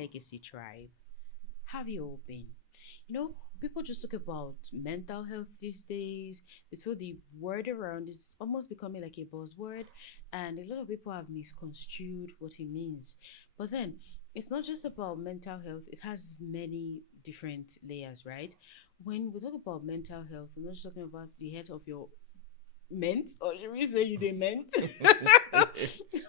Legacy Tribe. Have you all been? You know, people just talk about mental health these days. They throw the word around. It's almost becoming like a buzzword, and a lot of people have misconstrued what it means. But then, it's not just about mental health. It has many different layers, right? When we talk about mental health, we're not just talking about the health of your meant, or should we say you they meant?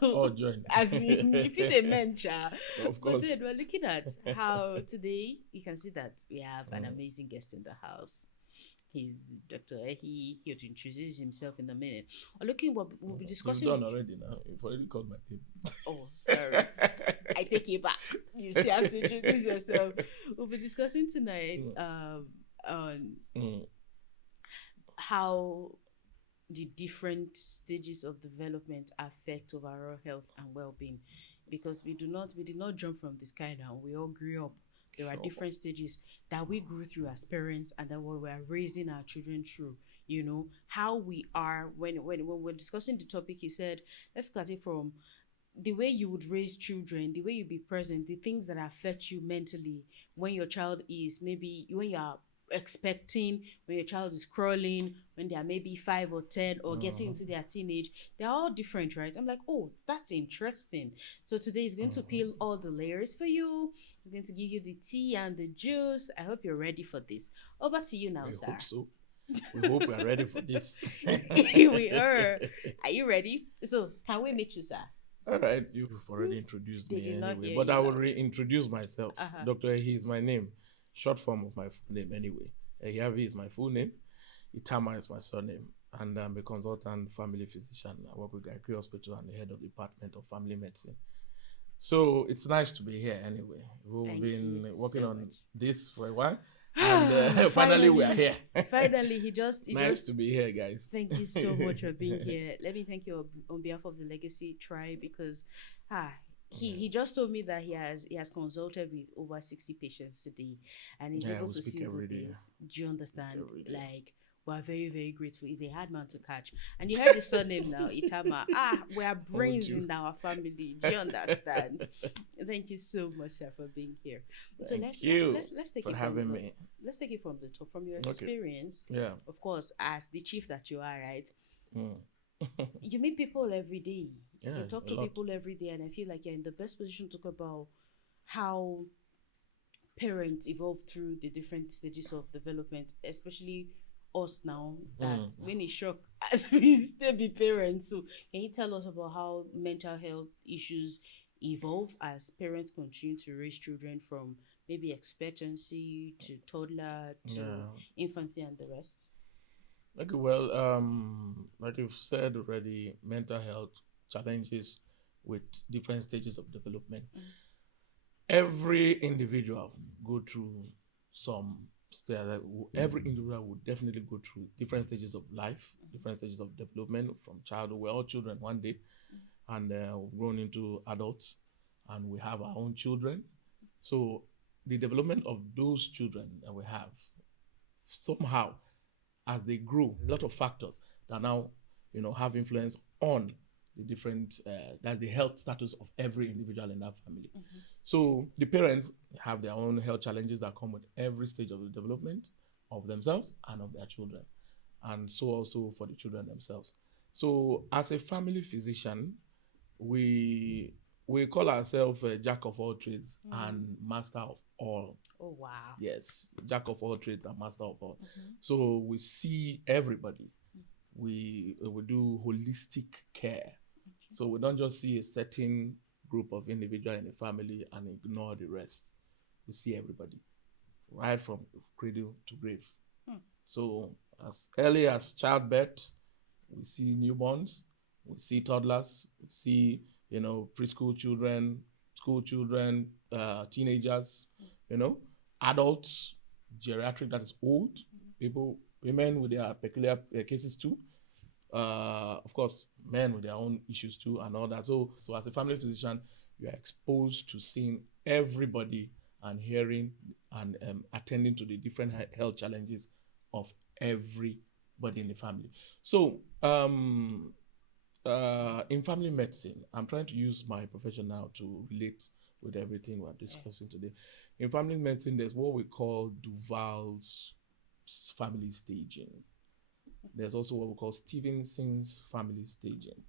All join. As in, if you they meant, sha. Of But then course. we're looking at how today you can see that we have an Mm. amazing guest in the house. He's Dr. Ehi. He'll introduce himself in a minute. We're looking, we'll be You've discussing. done already now. You've already called my name. Oh, sorry. I take it back. You still have to introduce yourself. We'll be discussing tonight on Mm. how the different stages of development affect overall health and well-being, because we did not jump from the sky down. We all grew up. There are Sure. different stages that we grew through as parents, and that we are raising our children through. You know how we are when we're discussing the topic. He said, let's look at it from the way you would raise children, the way you be present, the things that affect you mentally when your child is maybe when you are expecting, when your child is crawling, when they are maybe 5 or 10 or getting into their teenage, they're all different, right? I'm like, oh, that's interesting. So today is going to peel all the layers for you. It's going to give you the tea and the juice. I hope you're ready for this. Over to you now, We sir. hope so. We hope we are ready for this. We are. Are you ready? So can we meet you, sir? All right, you've already introduced They me did not anyway, hear but you I will now. reintroduce myself. Uh-huh. Dr. Ehi is my name, short form of my full name anyway. Ehiavi is my full name. Itamah is my surname, and I'm a consultant family physician. I work with Gayakri Hospital and the head of the Department of Family Medicine. So it's nice to be here anyway. We've Thank been you working so on much. this for a while, and finally we are here. Finally, he just Nice to be here, guys. thank you so much for being here. Let me thank you on behalf of the Legacy Tribe, because ah he just told me that he has consulted with over 60 patients today, and he's Yeah, able we to speak still do every day. this. Do you understand? Every day. Like, we're very, very grateful. He's a hard man to catch. And you heard his surname now, Itamah. We are brains you? in our family. Do you understand? Thank you so much, sir, for being here. So Thank let's you let's take for it from having the me. let's take it from the top, from your Okay. experience. Yeah. Of course, as the chief that you are, right? Mm. You meet people every day. Yeah, You talk a to lot. people every day, and I feel like you're in the best position to talk about how parents evolve through the different stages of development, especially us now that when it's shock as we still be parents. So can you tell us about how mental health issues evolve as parents continue to raise children from maybe expectancy to toddler to Yeah. infancy and the rest? Okay, well, like you've said already, mental health challenges with different stages of development. Every individual go through some stage. Every individual would definitely go through different stages of life, different stages of development from childhood. We're all children one day, and we've grown into adults, and we have our own children. So the development of those children that we have somehow as they grow, a lot of factors that now have influence on the different that's the health status of every individual in that family. So the parents have their own health challenges that come with every stage of the development of themselves and of their children, and so also for the children themselves. So as a family physician, we we call ourselves a jack of all trades and master of all. Oh wow. Yes, jack of all trades and master of all. So we see everybody. We do holistic care. So we don't just see a certain group of individual in the family and ignore the rest. We see everybody, right from cradle to grave. So as early as childbirth, we see newborns, we see toddlers, we see preschool children, school children, teenagers, adults, geriatric, that is old people, women with their peculiar cases too. Of course, men with their own issues too, and all that. So as a family physician, you are exposed to seeing everybody and hearing and attending to the different health challenges of everybody in the family. So, in family medicine, I'm trying to use my profession now to relate with everything we're discussing today. In family medicine, there's what we call Duval's family staging. There's also what we call Stevenson's family staging.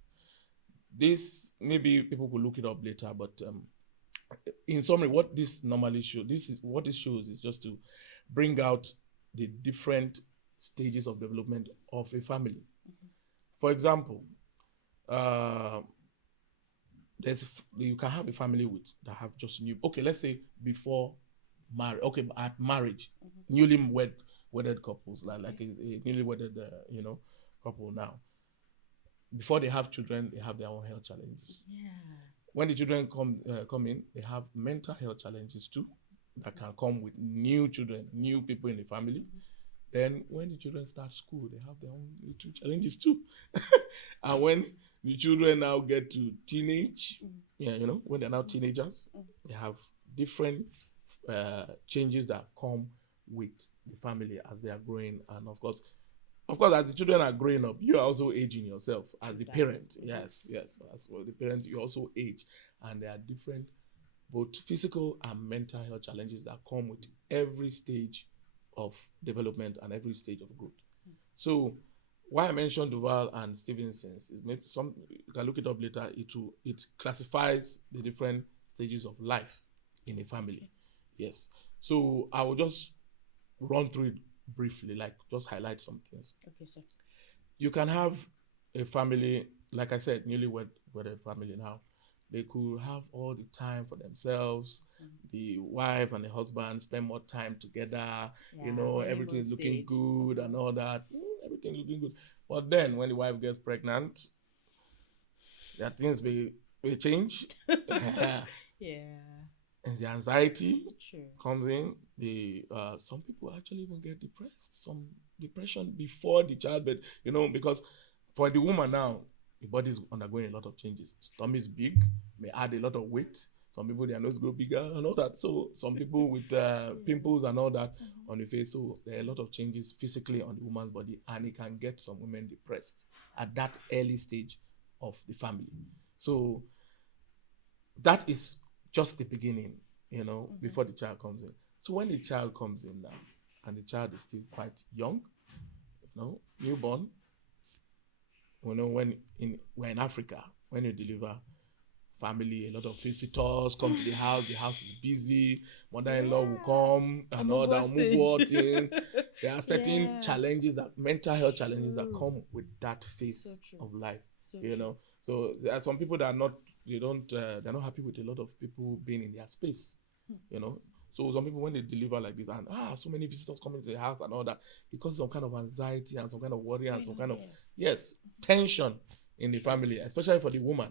This, maybe people could look it up later, but in summary, what this normally shows, what this shows is just to bring out the different stages of development of a family. For example, you can have a family that have just new. Okay, let's say before marriage. Okay, at marriage, newly wedded couples, like a newly wedded couple now. Before they have children, they have their own health challenges. Yeah. When the children come in, they have mental health challenges too that can come with new children, new people in the family. Then when the children start school, they have their own little challenges too. And when the children now get to teenage, when they're now teenagers, they have different changes that come with the family as they are growing. And of course, as the children are growing up, you are also aging yourself as the parent. Yes. As well, the parents, you also age. And there are different, both physical and mental health challenges that come with every stage of development and every stage of growth. So, why I mentioned Duval and Stevenson's is maybe you can look it up later. It classifies the different stages of life in a family. Yes. So I will just run through it briefly, like just highlight some things. Okay, sir. You can have a family, like I said, newly wedded family now. They could have all the time for themselves. The wife and the husband spend more time together. Everything is looking good and all that. Everything looking good. But then when the wife gets pregnant, their things may change. Yeah. And the anxiety Sure. comes in. Some people actually even get depressed. Some depression before the childbirth, because for the woman now, the body is undergoing a lot of changes. Stomach is big, may add a lot of weight. Some people, their nose grow bigger and all that. So some people with pimples and all that on the face. So there are a lot of changes physically on the woman's body, and it can get some women depressed at that early stage of the family. So that is just the beginning, before the child comes in. So when the child comes in now, and the child is still quite young, newborn, when we're in Africa, when you deliver, family, a lot of visitors come to the house is busy, mother-in-law will come and all that, things. There are certain challenges, that mental health challenges that come with that phase of life, So there are some people that are not, they're not happy with a lot of people being in their space, So some people, when they deliver like this, and so many visitors coming to the house and all that, because some kind of anxiety and some kind of worry and some kind of tension in the family, especially for the woman,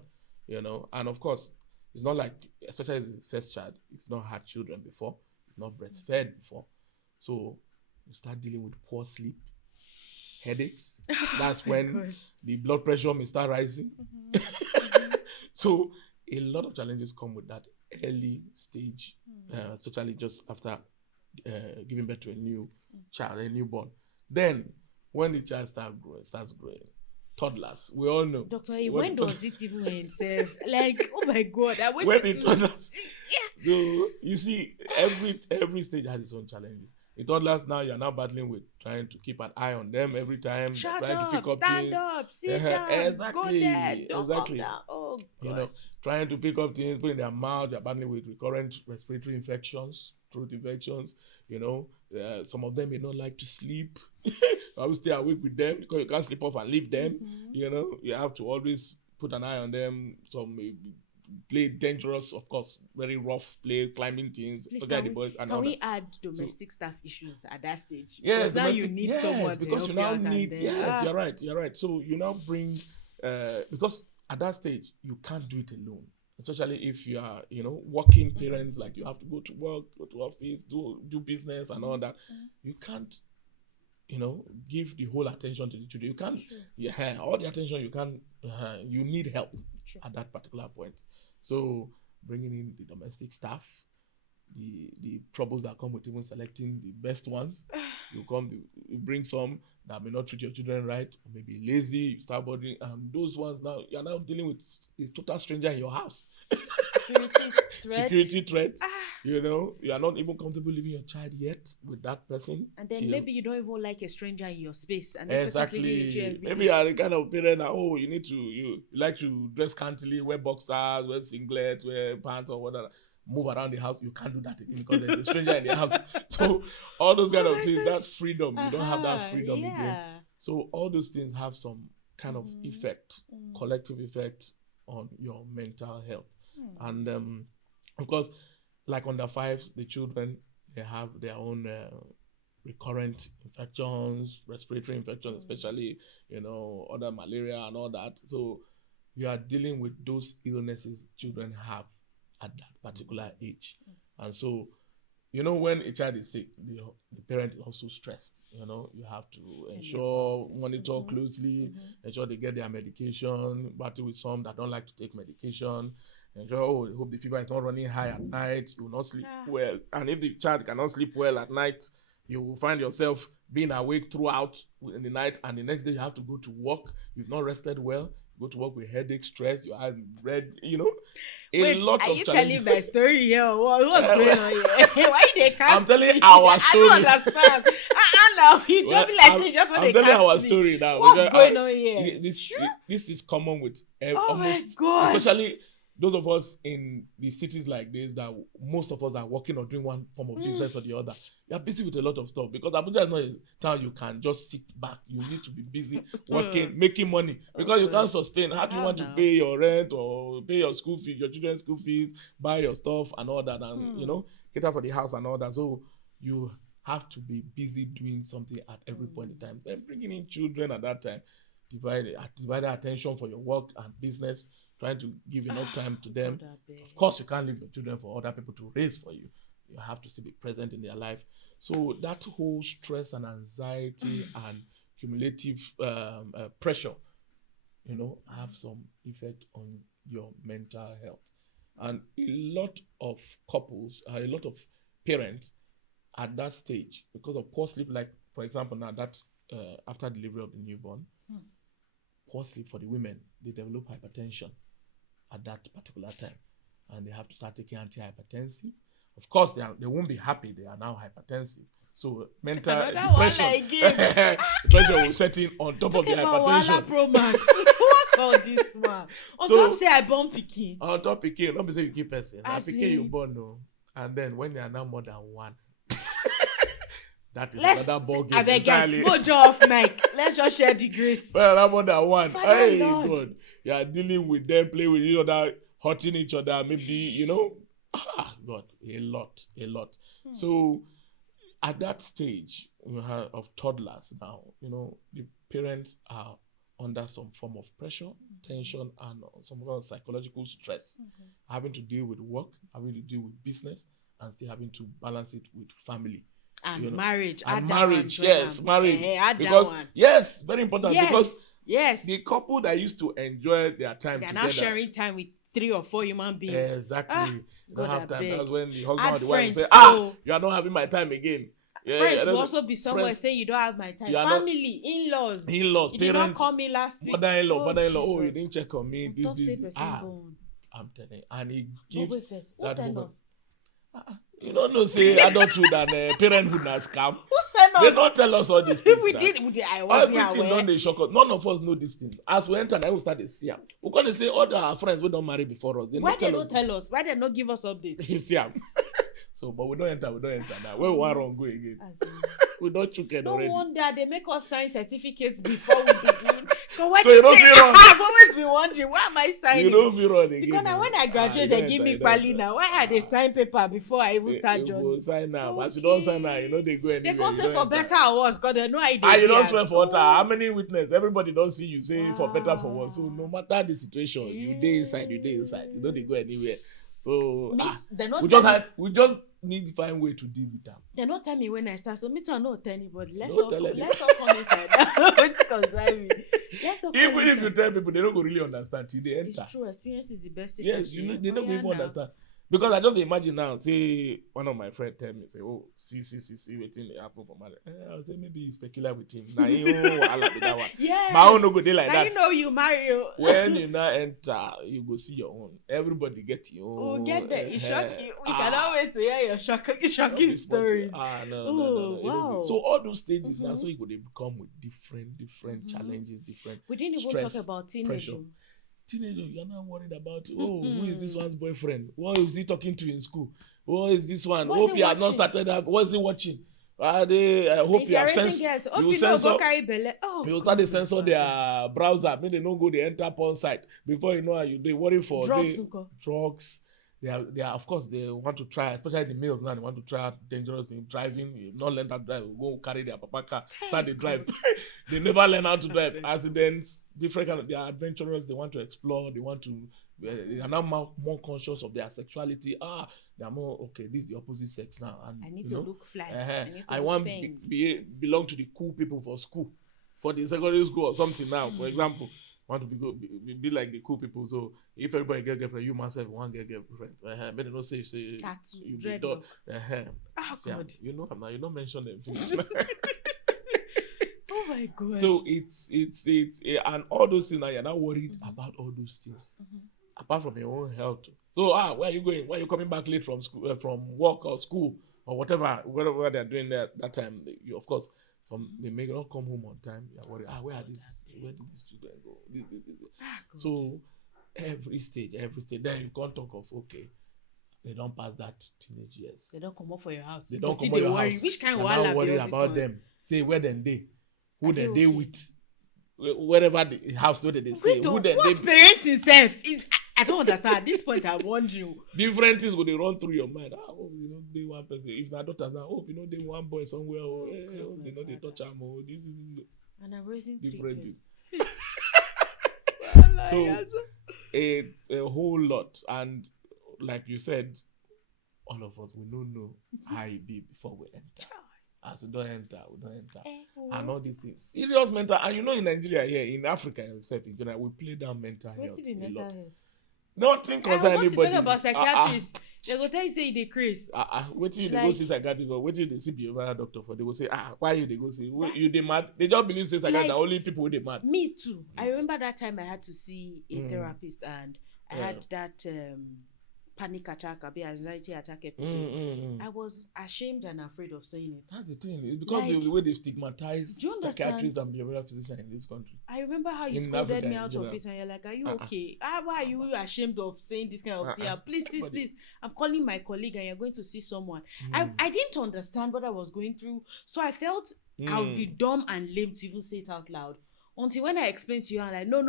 and of course, it's not like, especially as the first child, you've not had children before, you've not breastfed before, so you start dealing with poor sleep, headaches. That's when the blood pressure may start rising. So a lot of challenges come with that early stage, especially just after giving birth to a new child, a newborn. Then, when the child starts growing, toddlers, we all know. Dr. A, when does it even end, self? Like, oh my God, I went when to... the toddlers, so you see, every stage has its own challenges. The toddlers now, you're now battling with trying to keep an eye on them every time. Shut trying up, to pick up stand things. up, sit down, go there, don't come down. Oh, God. Trying to pick up things, put in their mouth. They're battling with recurrent respiratory infections, throat infections. Some of them may not like to sleep. I will stay awake with them because you can't sleep off and leave them. You have to always put an eye on them. Some may play dangerous, of course, very rough play, climbing things. Please, can we add domestic staff issues at that stage? Yes, now you need someone to help you out. Yes, you're right. So you now bring, because at that stage, you can't do it alone. Especially if you are, working parents, like you have to go to work, go to office, do business and all that. You can't, give the whole attention to the children. You can't, all the attention you can, you need help at that particular point. So bringing in the domestic staff, the troubles that come with even selecting the best ones. You bring some that may not treat your children right, or maybe lazy, you start bothering, and those ones now you're now dealing with a total stranger in your house. Security threat. Security threats. You know, you are not even comfortable leaving your child yet with that person. And then maybe you don't even like a stranger in your space. And exactly. Maybe you are the kind of parent that, you like to dress scantily, wear boxers, wear singlets, wear pants or whatever. Move around the house, you can't do that again because there's a stranger in the house. So all those kind of things, that freedom, you don't have that freedom again. So all those things have some kind of effect, collective effect on your mental health. And of course, like under fives, the children, they have their own recurrent infections, respiratory infections, especially, other malaria and all that. So you are dealing with those illnesses children have at that particular age. And so, when a child is sick, the parent is also stressed. You have to monitor closely, ensure they get their medication, battle with some that don't like to take medication, ensure, hope the fever is not running high at night, you will not sleep well. And if the child cannot sleep well at night, you will find yourself being awake throughout in the night, and the next day you have to go to work. You've not rested well. Go to work with headache, stress, your eyes red, Wait, lot of are you challenges. telling my story here? What's going on here? Why they cast I'm telling me? our story. I don't understand. Now you just be like, say, just I'm telling our story now. What's going on here? This is common with Oh almost, my gosh. especially those of us in the cities like this, that most of us are working or doing one form of business or the other. You're busy with a lot of stuff because Abuja is not a town you can just sit back. You need to be busy working, making money, because you can't sustain. How do you want to pay your rent or pay your school fees, your children's school fees, buy your stuff and all that, and cater for the house and all that? So you have to be busy doing something at every point in time. Then bringing in children at that time, divide attention for your work and business, trying to give enough time to them. Of course, you can't leave your children for other people to raise for you. You have to still be present in their life. So that whole stress and anxiety and cumulative pressure, have some effect on your mental health. And a lot of couples, a lot of parents at that stage, because of poor sleep, like for example now that after delivery of the newborn, poor sleep for the women, they develop hypertension at that particular time, and they have to start taking antihypertensive. Of course, they won't be happy. They are now hypertensive. So mental depression will set in on top of the hypertension. Pro Max. What's all this one? On top say I born pikin. On top pikin, don't be say you keep person. I pikin you born no. And then when they are now more than one, that is another ball game. I beg guys, go draw off mic. Let's just share the grace. Well, that more than one. Father hey, Lord. God. You are dealing with them, playing with each other, hurting each other, maybe, God, a lot. So, at that stage of toddlers now, the parents are under some form of pressure, tension, and some kind of psychological stress, having to deal with work, having to deal with business, and still having to balance it with family. And marriage. And marriage, yes, marriage. Because, yes, very important. Because the couple that used to enjoy their time together, they're now sharing time with 3 or 4 human beings. Exactly. You don't have time. That's when the husband or the wife say, you are not having my time again. Friends will also be somewhere say you don't have my time. Family, in-laws. You parents. Did not call me last week. Father-in-law. Oh, you didn't check on me. This. I'm telling you. And it gives that woman. You don't know, say adulthood and parenthood na scam. Who sent us? They don't tell us all these things. We did. I wasn't everything aware. Don't they shock us. None of us know this thing. As we enter, I will start to see them. We're going to say all our friends we don't marry before us. Why they don't tell us? Why they not give us updates? You see them. So, but we don't enter now. Where we want to go again? We don't choke it already. No wonder they make us sign certificates before we begin. So you don't feel wrong. I've always been wondering, why am I signing? You don't feel wrong again. Because now when I graduate, they give me pali now. Why are they sign paper before I even start joining? You go sign now. Okay. As you don't sign now, they go anywhere. They go say for better or worse, because they know I you don't swear for water. How many witnesses? Everybody don't see you say for better for worse. So no matter the situation, you day inside. You know they go anywhere. So we just need to find way to deal with them. They don't tell me when I start. So me too, I don't tell anybody. Let's all come inside. Let's concern me. Even if you tell people, they don't go really understand till they enter. It's true. Experience is the best. Yes, they don't even understand. Because I just imagine now, say one of my friends tell me, say, oh, see, waiting happen for marriage. I'll say maybe he's specular with him. Now, I'll be that one. Yes. My own no go dey like now that. you know you marry you. When you now enter, you go see your own. Everybody get your own. We'll get there. It shock you. We cannot wait to hear your shocking stories. No. Wow. So all those stages now, so you go dey become with different challenges, different. We didn't even stress, talk about teenage. Teenager, you're not worried about, who is this one's boyfriend? What is he talking to in school? What is this one? Hope he has not started up. What is he watching? I hope you have censored. You will censor. You will start to censor their browser. Maybe they don't go the enter porn site. Before you know, they worry for drugs. They are, of course, they want to try, especially the males now, they want to try dangerous thing, driving. You not learn how to drive, go carry their papa car, start the drive. They never learn how to drive. Accidents, different kind of, they are adventurous, they want to explore, they are now more conscious of their sexuality. They are more, okay, this is the opposite sex now. And I need to look fly. I want to belong to the cool people for school, for the secondary school or something now, for example. Want to be like the cool people. So if everybody get girlfriend, you myself want get girlfriend. But they don't say tattoo, you be done. God. You know now you don't mention them. Oh my God. So it's and all those things now you're not worried about all those things. Apart from your own health. So where are you going? Why are you coming back late from school, from work or school or whatever they're doing there that time? You of course. They may not come home on time. You're worried. Where did these children go? This. So every stage. Then you can't talk of they don't pass that teenage years. They don't come up for your house. They don't come up your house. Which kind of wahala worry about them? Say where then they, who then they with, wherever the house where they stay. Who then what's parenting self is. I don't understand. At this point, I'm wondering. Different things when they run through your mind. They one person. If the daughters now, they one boy somewhere. They know they touch them. This is. And I'm raising different things. So it's a whole lot, and like you said, all of us we don't know how it be before we enter. As we don't enter, and all these things. Serious mental, and in Nigeria here, in Africa itself in general, we play down mental health a lot. Nothing concern anybody. What you talk about psychiatrists? They go tell you say they craze. Wait till you go see psychiatrist or wait till they see behavioral doctor for. They go say why you they go see you they mad? They just believe say psychiatrist are only people who they mad. Me too. I remember that time I had to see a therapist and I had that panic attack, a anxiety attack episode. I was ashamed and afraid of saying it. That's the thing. It's because the way they stigmatize psychiatrists and behavioral physicians in this country. I remember how you scolded me out of it and you're like, are you okay? Why are you ashamed of saying this kind of thing? Please. I'm calling my colleague and you're going to see someone. I didn't understand what I was going through. So I felt I would be dumb and lame to even say it out loud. Until when I explained to you, I'm like, no,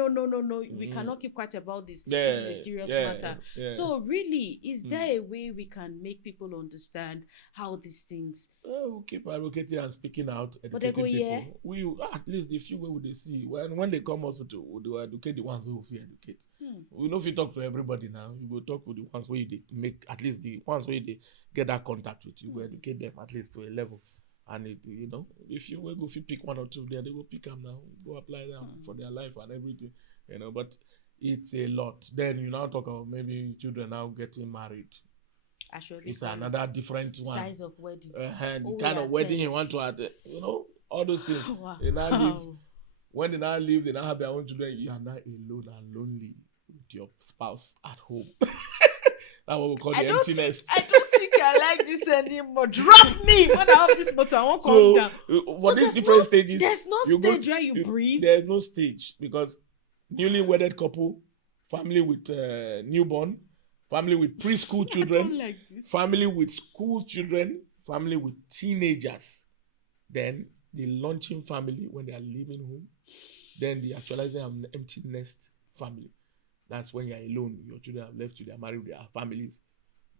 we cannot keep quiet about this. This is a serious matter. Yeah. So really, is there a way we can make people understand how these things... we keep advocating and speaking out, educating people. We, at least the few way they see. When they come hospital, we do educate the ones who feel educate. We know if you talk to everybody now, you go talk with the ones where they make, at least the ones where they get that contact with you, go educate them at least to a level. And if you will go pick one or two there, they go pick them now, go apply them for their life and everything, but it's a lot. Then you now talk about maybe children now getting married. It's another different one. Size of wedding. The kind of wedding you want to have, all those things. Wow. They now live. When they now leave, they now have their own children. You are now alone and lonely with your spouse at home. That's what we call the empty nest. I don't think I like this anymore. Drop me when I have this motor. I won't come down. For these different stages, there's no stage where you breathe. There's no stage because newly wedded couple, family with newborn, family with preschool children, like family with school children, family with teenagers, then the launching family when they are leaving home, then the actualizing an empty nest family. That's when you're alone. Your children have left you. They are married. They have families.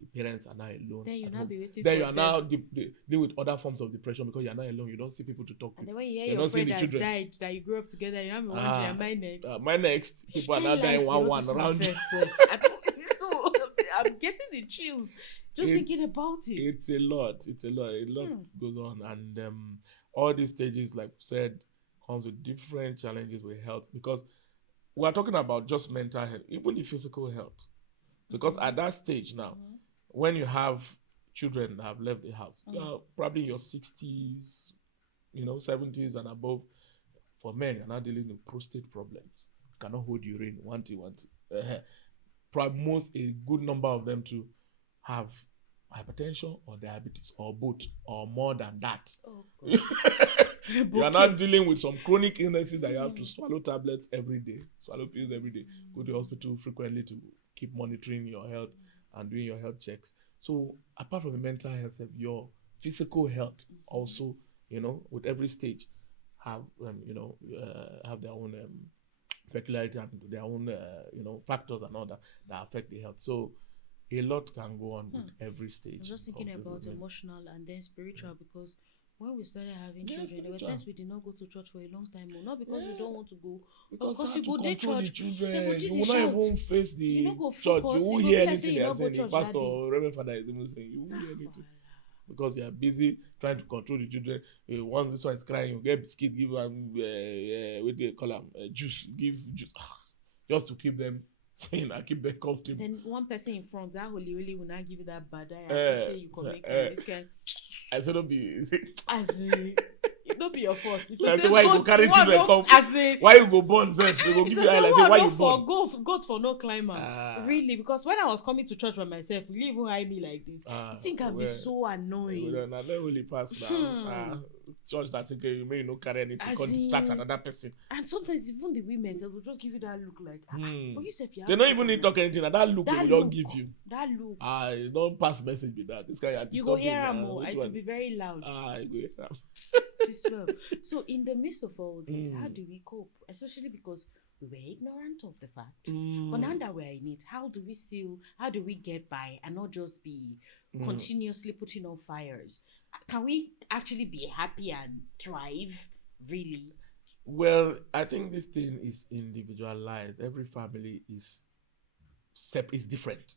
The parents are now alone. Then you're not be waiting. Then you are now deal with other forms of depression because you're not alone. You don't see people to talk to. And then when you hear your friend has died, that you grew up together, you're not wondering, am I next? My next. People are now dying one around you. So I'm getting the chills just thinking about it. It's a lot. A lot goes on, and all these stages, like we said, comes with different challenges with health because. We are talking about just mental health, even the physical health. Because at that stage now, when you have children that have left the house, probably in your 60s, 70s and above. For men, you're not dealing with prostate problems. You cannot hold urine. Want it. Probably a good number of them to have hypertension or diabetes or both or more than that. Oh, you are not dealing with some chronic illnesses that you have to swallow tablets every day, swallow pills every day, go to the hospital frequently to keep monitoring your health and doing your health checks. So apart from the mental health, your physical health also, with every stage have have their own peculiarity and their own factors and all that affect the health. So a lot can go on with every stage. I'm just thinking about emotional and then spiritual, because when we started having children, there were times we did not go to church for a long time. Not because we don't want to go, because you go to church, the children. They You will not even face the church. You won't hear anything they are saying. The pastor or Reverend Father is even saying. You won't hear anything. Because you are busy trying to control the children. Once this one is crying, you get biscuit, give them what they call them, juice, give juice, just to keep them sane and keep them comfortable. Then one person in front, that holy will not give you that bad eye and say you can make this kind. I said don't be. It don't be your fault. If you say why you go carry children come? Why you go born self? They go give you eye like say why you born? Goat for no climber. Really, because when I was coming to church by myself, you even hide me like this. I think can be so annoying. Well, not really pass now. Church that's okay, you may not carry anything, can distract another person. And sometimes even the women, they will just give you that look like, but you say if you they don't even need to talk anything, and that look they will not give you. That look. You don't pass message with that. This guy you go hear him more, it will be very loud. You go hear him. Well. So in the midst of all this, how do we cope? Especially because we were ignorant of the fact. But now that we're in it, how do we get by and not just be continuously putting on fires? Can we actually be happy and thrive, really? Well, I think this thing is individualized. Every family is different.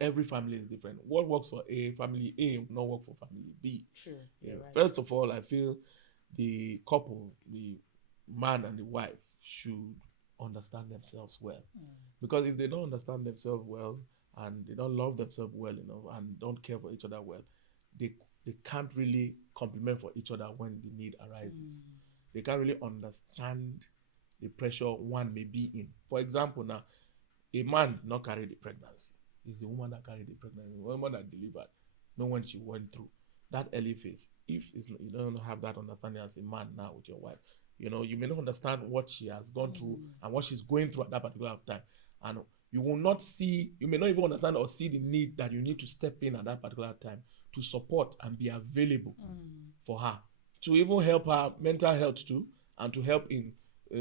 Every family is different. What works for family A will not work for family B. True. Right. First of all, I feel the couple, the man and the wife, should understand themselves well. Because if they don't understand themselves well and they don't love themselves well enough and don't care for each other well, they can't really complement for each other when the need arises. They can't really understand the pressure one may be in. For example, now, a man did not carry the pregnancy. It's the woman that carried the pregnancy, the woman that delivered, know when she went through that early phase. If you don't have that understanding as a man now with your wife, you may not understand what she has gone through and what she's going through at that particular time. And you may not even understand or see the need that you need to step in at that particular time to support and be available for her, to even help her mental health too, and to help in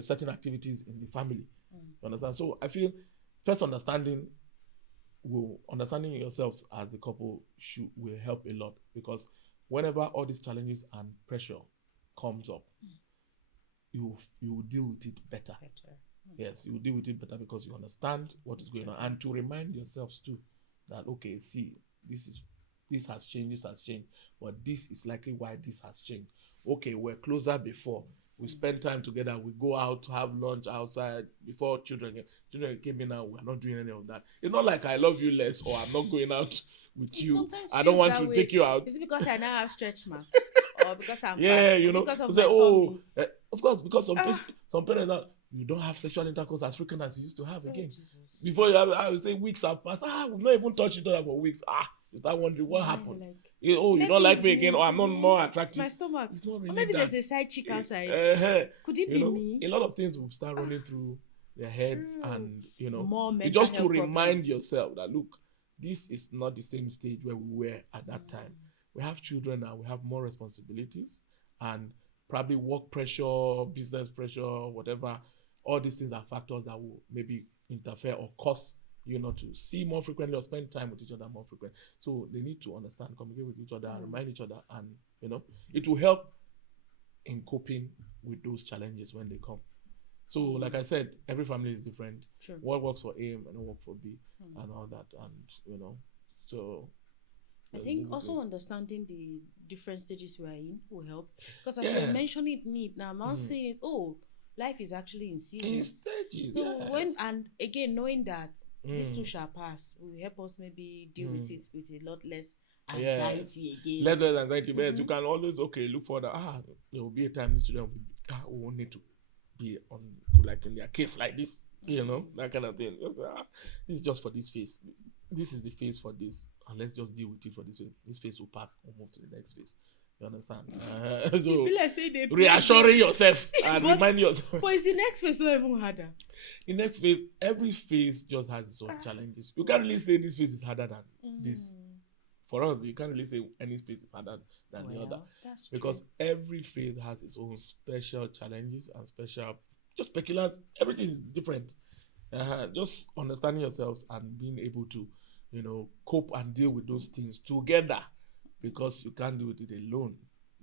certain activities in the family. You understand? So I feel first understanding yourselves as the couple will help a lot, because whenever all these challenges and pressure comes up, you will deal with it better. Yes, you will deal with it better because you understand what is going on, and to remind yourselves too that okay, see, this has changed, but this is likely why this has changed. Okay, we're closer before. We spend time together. We go out to have lunch outside before children came in. Now we're not doing any of that. It's not like I love you less or I'm not going out with you. I don't want to take you out. Is it because I now have stretch mark, or because I'm fat? Because of my tummy? Of course, because some parents are, you don't have sexual intercourse as frequent as you used to have again. Before you have, I would say weeks have passed. We've not even touched each other for weeks. You start wondering what happened. You don't like me again, or I'm not more attractive. It's my stomach. It's not really or maybe that. There's a side chick outside. Could it be me? A lot of things will start running through their heads. True. And more it's just to remind problems. Yourself that look, this is not the same stage where we were at that time. We have children now. We have more responsibilities and probably work pressure, business pressure, whatever. All these things are factors that will maybe interfere or cause to see more frequently or spend time with each other more frequently. So they need to understand, communicate with each other, and remind each other, and it will help in coping with those challenges when they come. So, like I said, every family is different. Sure. What works for A may not work for B, and all that, and so. I think also understanding the different stages we are in will help, because as you mentioned it, now I'm not saying life is actually in seasons. In stages. So when, and again, knowing that This too shall pass. Will help us maybe deal with it with a lot less Yes. anxiety again. Less anxiety, but you can always look for that. There will be a time these children will be, we won't need to be on like in their case like this, that kind of thing. Just, this is just for this phase. This is the phase for this, and let's just deal with it for this way. This phase will pass. We'll move to the next phase. You understand? So Be like saying they reassuring yourself and But- remind yourself. But is the next phase not even harder? The next phase, every phase just has its own challenges. You can't really say this phase is harder than this. For us, you can't really say any phase is harder than the other. That's Because true. every phase has its own special challenges and special, just peculiar, everything is different. Just understanding yourselves and being able to, cope and deal with those things together, because you can't do it alone.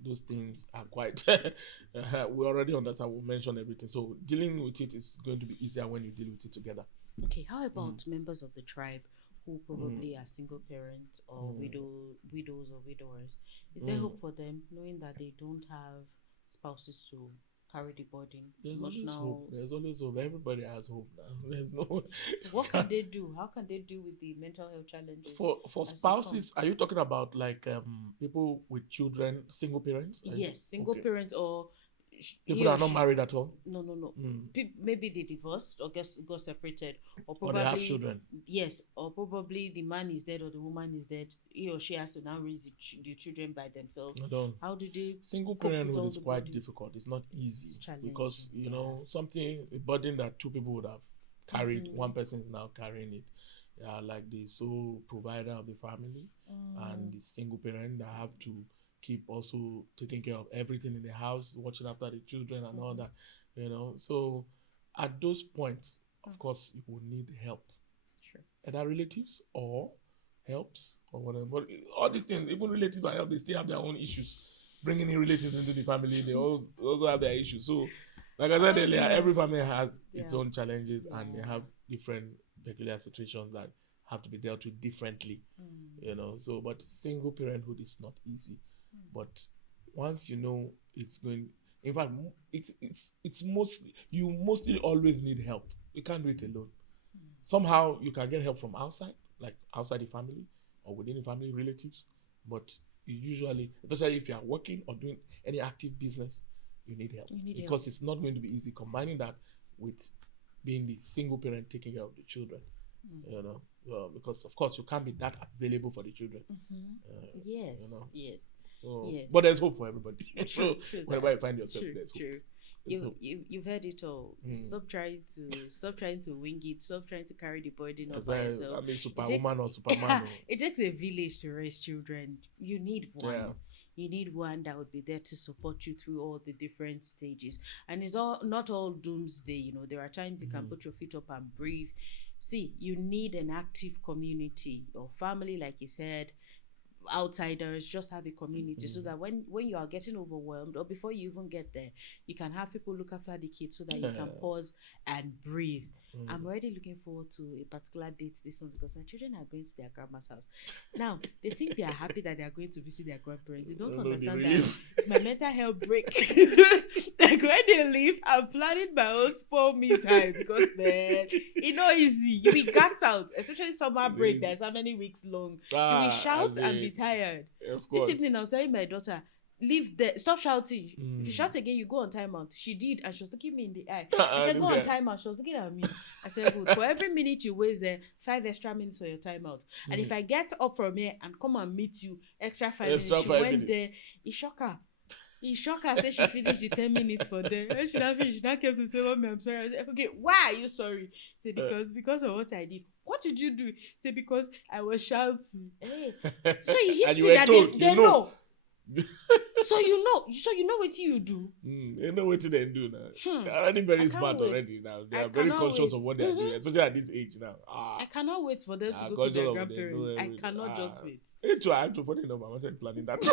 Those things are quite, we already understand, we mentioned everything. So dealing with it is going to be easier when you deal with it together. Okay, how about members of the tribe who probably are single parents or widows or widowers? Is there hope for them, knowing that they don't have spouses to carry the burden? There's always hope. There's always hope. Everybody has hope now. There's no. What can they do? How can they deal with the mental health challenges? For spouses, are you talking about like people with children, single parents? Yes, single Okay. parents or People that are not married at all. No. Maybe they divorced or got separated, or Or probably they have children. Yes, or probably the man is dead or the woman is dead. He or she has to now raise the children by themselves. I don't. How do they? Single cope with parenthood all is the quite burden? difficult. It's not easy challenging, because a burden that two people would have carried. One person is now carrying it. Like the sole provider of the family and the single parent that have to keep also taking care of everything in the house, watching after the children and all that. So at those points, of course, you will need help. Sure. Either relatives or helps or whatever. But all these things, even relatives and help, they still have their own issues. Bringing in relatives into the family, they also have their issues. So, like I said earlier, every family has its own challenges and they have different peculiar situations that have to be dealt with differently. So, but single parenthood is not easy. But once it's going, in fact, it's mostly, you mostly always need help. You can't do it alone. Somehow you can get help from outside, like outside the family or within the family, relatives. But you usually, especially if you are working or doing any active business, you need help. Because it's not going to be easy combining that with being the single parent taking care of the children. Because of course you can't be that available for the children. Yes. Yes. But there's hope for everybody. True, whenever you find yourself, there's hope. True. You've heard it all. Stop trying to wing it. Stop trying to carry the burden all by yourself. I mean, Superwoman or Superman. It takes a village to raise children. You need one. Yeah. You need one that would be there to support you through all the different stages. And it's not all doomsday. There are times you can put your feet up and breathe. See, you need an active community. Your family, like you said, outsiders, just have a community so that when you are getting overwhelmed or before you even get there, you can have people look after the kids so that you can pause and breathe. I'm already looking forward to a particular date this month because my children are going to their grandma's house. Now, they think they are happy that they are going to visit their grandparents. They don't understand that it's my mental health break. Like when they leave, I'm planning my own spoil me time because, man, it's not easy. You will gas out, especially summer break. There's how many weeks long. You will shout and be tired. Of course. This evening, I was telling my daughter, leave there, stop shouting. If you shout again, you go on timeout. She did, and she was looking me in the eye. I said, go on timeout. She was looking at me. I said, good. For every minute you waste there, 5 extra minutes for your timeout. And if I get up from here and come and meet you, extra 5 minutes. She went there. It shocked her. Say she finished the 10 minutes for there. When she not finished, she not came to say, Mommy, I'm sorry. I said, okay, why are you sorry? Say, because of what I did. What did you do? Say, because I was shouting. Hey. So it hits me that they know. So you know what you do. They know what they do now. They're already very smart already now. They are very conscious of what they are doing, especially at this age now. I cannot wait for them to go to their grandparents. I cannot just wait. It's actually funny enough. I wanted planning that.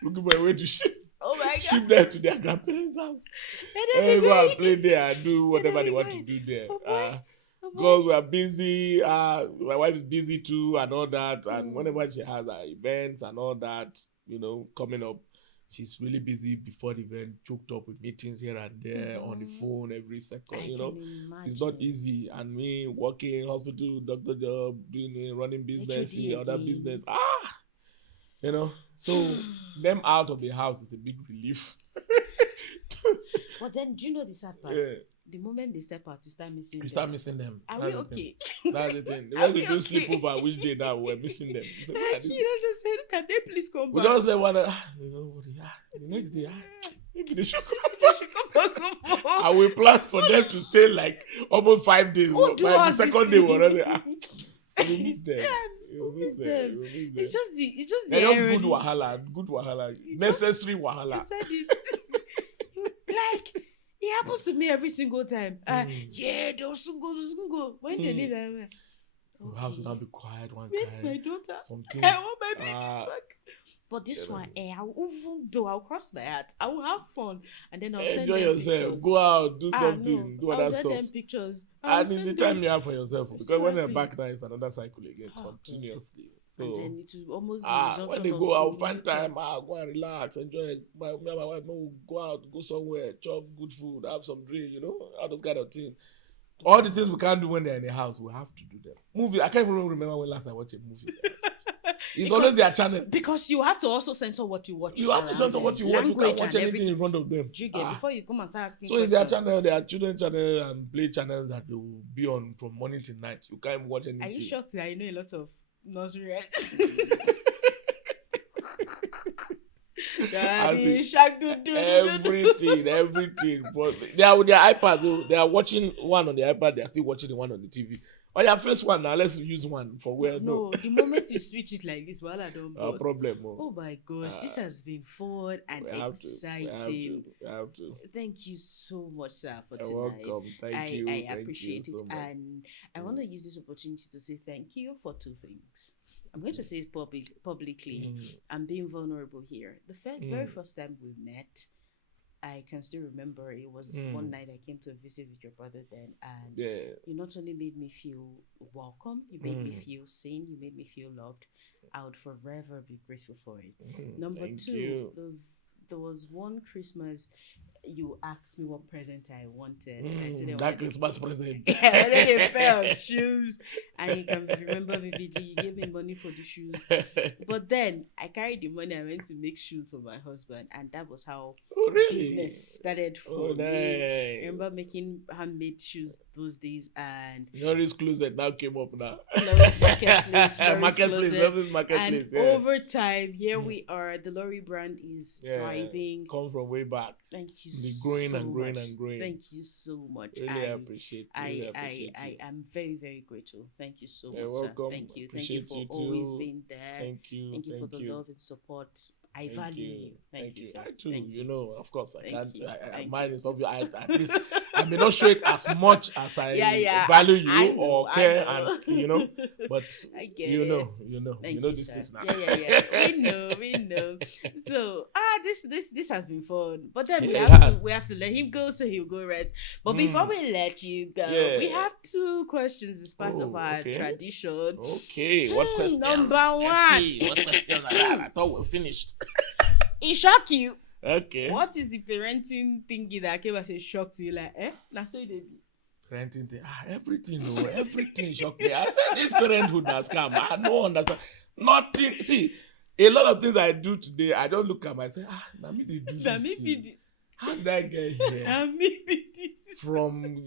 Looking for a way to ship them to their grandparents' house. And go and play there and do whatever they want to do there. Girls were busy. My wife is busy too, and all that. And whenever she has events and all that, coming up, she's really busy before the event, choked up with meetings here and there on the phone every second. I You know, can it's not imagine. easy. And me working hospital, doctor job, doing running business, HOD other again. business. You know, so them out of the house is a big relief. But then, do you know the sad part? Yeah. The moment they step out, you start missing You them. start missing them. Are That's we the thing. okay? That's the thing. Are When we we do okay? sleepover, which day now we're missing them. We say, He "Ah, this- doesn't say, can they please come we back? just let one, you know, the next day, maybe they should come. They should come back home. And we plan for them to stay like almost 5 days. Who do By the us this second day, thing? we're already, you miss them. You Who miss miss them. them? You miss them. It's just the They're just irony. good wahala. Good wahala. You Necessary You wahala. said it. Like, it happens to me every single time. Yeah, they'll soon go. When they leave, I'm like, Your house will now be quiet one where's time. my daughter? Something. I want my babies back. But this Yeah, one, even though I'll cross my heart, I will have fun, and then I'll send Enjoy them yourself. pictures. Go out. Do something. No, Do I'll other send stuff. them pictures. I'll And it's send the them- time you have for yourself. Because when they're Seriously. back now, it's another cycle again, Oh, God. continuously. So And then it will almost be resumption when they of go out, school, find no talk. time, go and relax, enjoy. Me and my wife, no, go out, go somewhere, chop good food, have some drink, you know, all those kind of things. All the things we can't do when they're in the house, we have to do them. Movie, I can't even remember when last I watched a movie. It's Because- always their channel. Because you have to also censor what you watch. You have to around censor them. what you watch. You can't Language watch and anything everything. in front of them. Do you get before you come and start asking So it's their questions? channel, their children channel and play channels that they will be on from morning till night. You can't watch anything. Are you shocked that I know a lot of nursery rhymes? Daddy, shark, do. Everything. But they are with their iPad. They are watching one on the iPad. They are still watching the one on the TV. Oh, your first one now. Let's use one for where No, the moment you switch it like this, well, I don't no burst. problem. Oh my gosh, this has been fun and We have exciting. We have to. Thank you so much, sir, for You're tonight. welcome. Thank you. I Thank appreciate you it, so much. and I want to use this opportunity to say thank you for two things. I'm going to say it publicly. I'm being vulnerable here. The very first time we met, I can still remember it was one night I came to visit with your brother then, and you not only made me feel welcome, you made me feel seen, you made me feel loved. I would forever be grateful for it. Number Thank two, you. there was one Christmas you asked me what present I wanted. And I told you That Christmas present. I wanted a pair of shoes, and you can remember vividly. You gave me money for the shoes, but then I carried the money. I went to make shoes for my husband, and that was how Oh, really? business started for me. Nice. I remember making handmade shoes those days, and Norris Closet now came up now. Lorry's Marketplace, Lorry's Marketplace, Closet. Norris Marketplace. And Yeah. over time, here we are. The Lorry brand is thriving. Come from way back. Thank you Be growing so and growing much. and growing. Thank you so much. Really appreciate. Really appreciate I you. am very, very grateful. Thank you so You're much, welcome. sir. Thank you. Thank you Appreciate for you always too. being there. Thank you. Thank you for the you. love and support. I Thank value you. you. Thank you, sir. I too. Thank You know, of course, I Thank can't. you. Thank Mine you. is obvious. At least I may not show it as much as I Yeah, value you I know, or I care, know. and you know. But I get you it. know, Thank you know you, these sir. things now. Yeah. We know. So this has been fun. But then Yeah, we have to let him go so he'll go rest. But before we let you go, we Yeah. have two questions as part of our okay. tradition. Okay, what question? Number Let's one. see, what questions are that? I thought we were finished. It shock you. Okay. What is the parenting thingy that came as a shock to you? Like, now so they be. Parenting thing. Everything shocked me. I said this parenthood has come. I don't understand. Nothing. See, a lot of things I do today, I don't look at myself. Now me they do Now this me thing. be this. How did I get here? Now me be this. From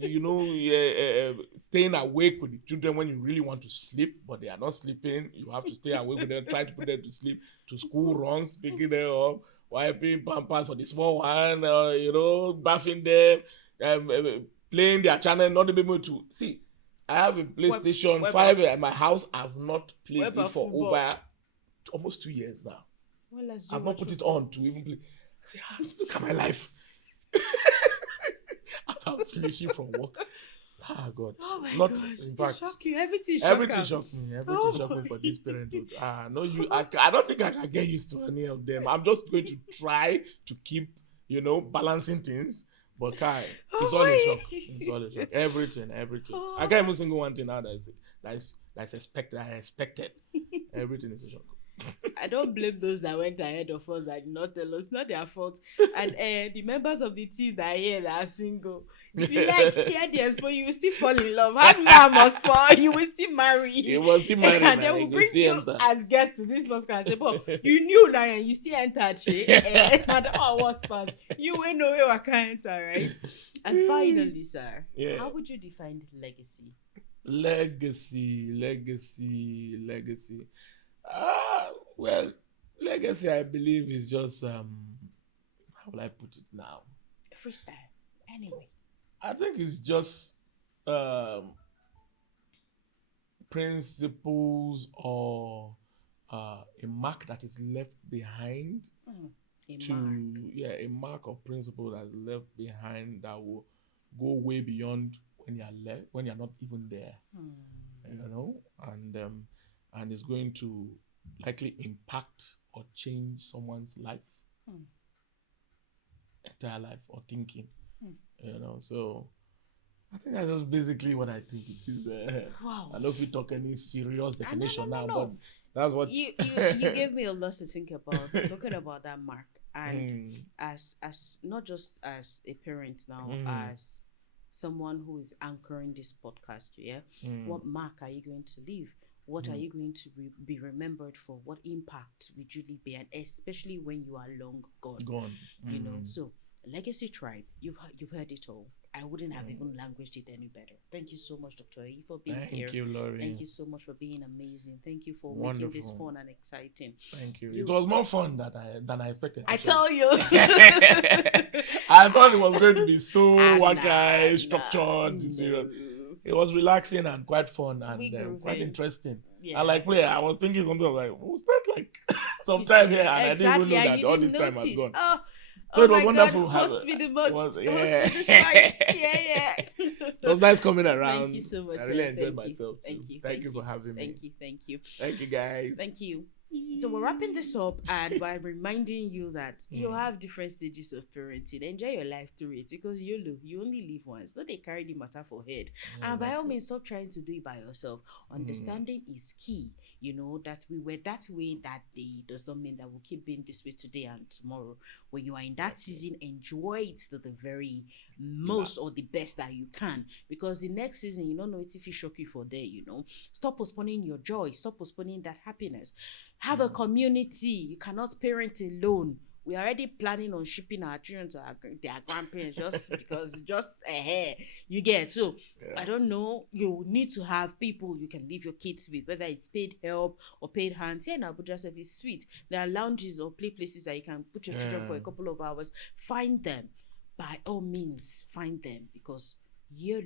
staying awake with the children when you really want to sleep, but they are not sleeping. You have to stay awake with them, try to put them to sleep. To school runs, picking them up, wiping pampers for the small one, bathing them, playing their channel, not being able to see. I have a PlayStation 5 at my house. I've not played it for over almost 2 years now. Well, I've not put it on to even play. I say, look at my life. As I'm finishing from work. God. Oh my Not gosh. in fact. Shock you. Everything Shocked me. Everything shocked me for this parenthood. No, I don't think I can get used to any of them. I'm just going to try to keep, balancing things. But Kai, it's all a shock. It's all a shock. Everything. I can't even single one thing out that's expected. I expected. Everything is a shock. I don't blame those that went ahead of us that did not tell us. Not their fault. And the members of the team that are here that are single, if you like, hear the expo, you will still fall in love. Hard man must fall. You will still marry. It was still married And then now. we'll You go bring still you enter. as guests to this podcast and say, but you knew now and you still entered shit. And that was pass. You will know where I can enter, right? And finally, sir, Yeah. how would you define legacy? Legacy. Well, legacy, I believe, is just how will I put it now? Freestyle. Anyway. I think it's just um principles or a mark that is left behind A to mark. a mark of principle that is left behind that will go way beyond when when you're not even there, and it's going to likely impact or change someone's life, entire life or thinking, so I think that's just basically what I think it is. Wow. I don't know if we talk any serious definition no. now, but that's what you gave me a lot to think about. Talking about that mark, and as not just as a parent now, as someone who is anchoring this podcast, what mark are you going to leave? What are you going to be remembered for? What impact would you leave behind, especially when you are long gone? So legacy tribe, you've heard it all. I wouldn't have even languaged it any better. Thank you so much, Dr. E, for being here. Thank you, Laurie. Thank you so much for being amazing. Thank you for Wonderful. making this fun and exciting. Thank you. It was more fun than I expected. I tell you. I thought it was going to be so wacky, structured, serious. It was relaxing and quite fun and quite interesting. Yeah. I I was thinking something like, we spent like some time here and exactly. I didn't even know that all this time has gone. So it was wonderful. Host me the most. Host me the spice. Yeah. It was nice coming around. Thank you so much. I really enjoyed myself. Thank you. Thank you for having me. Thank you. Thank you, guys. Thank you. So we're wrapping this up and by reminding you that you have different stages of parenting. Enjoy your life through it because you only live once. Don't they carry the matter for head. And by all means, stop trying to do it by yourself. Understanding is key. That we were that way that day does not mean that we'll keep being this way today and tomorrow. When you are in that season, enjoy it to the very most or the best that you can. Because the next season, you don't know if you shock you for there, Stop postponing your joy. Stop postponing that happiness. Have a community. You cannot parent alone. We're already planning on shipping our children to their grandparents just you get. So I don't know, you need to have people you can leave your kids with, whether it's paid help or paid hands. Here in Abuja Self is sweet. There are lounges or play places that you can put your children for a couple of hours. Find them. By all means, find them because you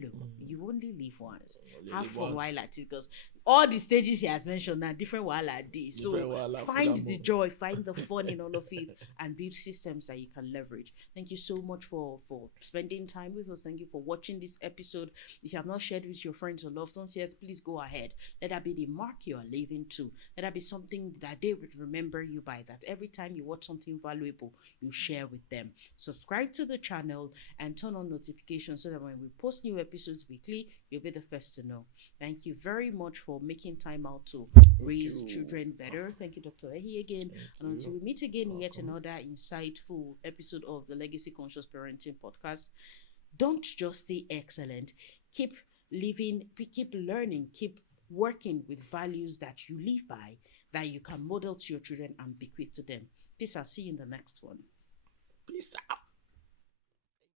only live once. Have fun while at it because all the stages he has mentioned are different while at this. So find the joy, find the fun in all of it and build systems that you can leverage. Thank you so much for spending time with us. Thank you for watching this episode. If you have not shared with your friends or loved ones yet, please go ahead. Let that be the mark you are leaving to. Let that be something that they would remember you by, that every time you watch something valuable, you share with them. Subscribe to the channel and turn on notifications so that when we post new episodes weekly, you'll be the first to know. Thank you very much for making time out to raise children better. Thank you, Dr. Ehi, again. And until we meet again in yet another insightful episode of the Legacy Conscious Parenting Podcast, don't just stay excellent. Keep living, keep learning, keep working with values that you live by, that you can model to your children and bequeath to them. Peace out. See you in the next one. Peace out.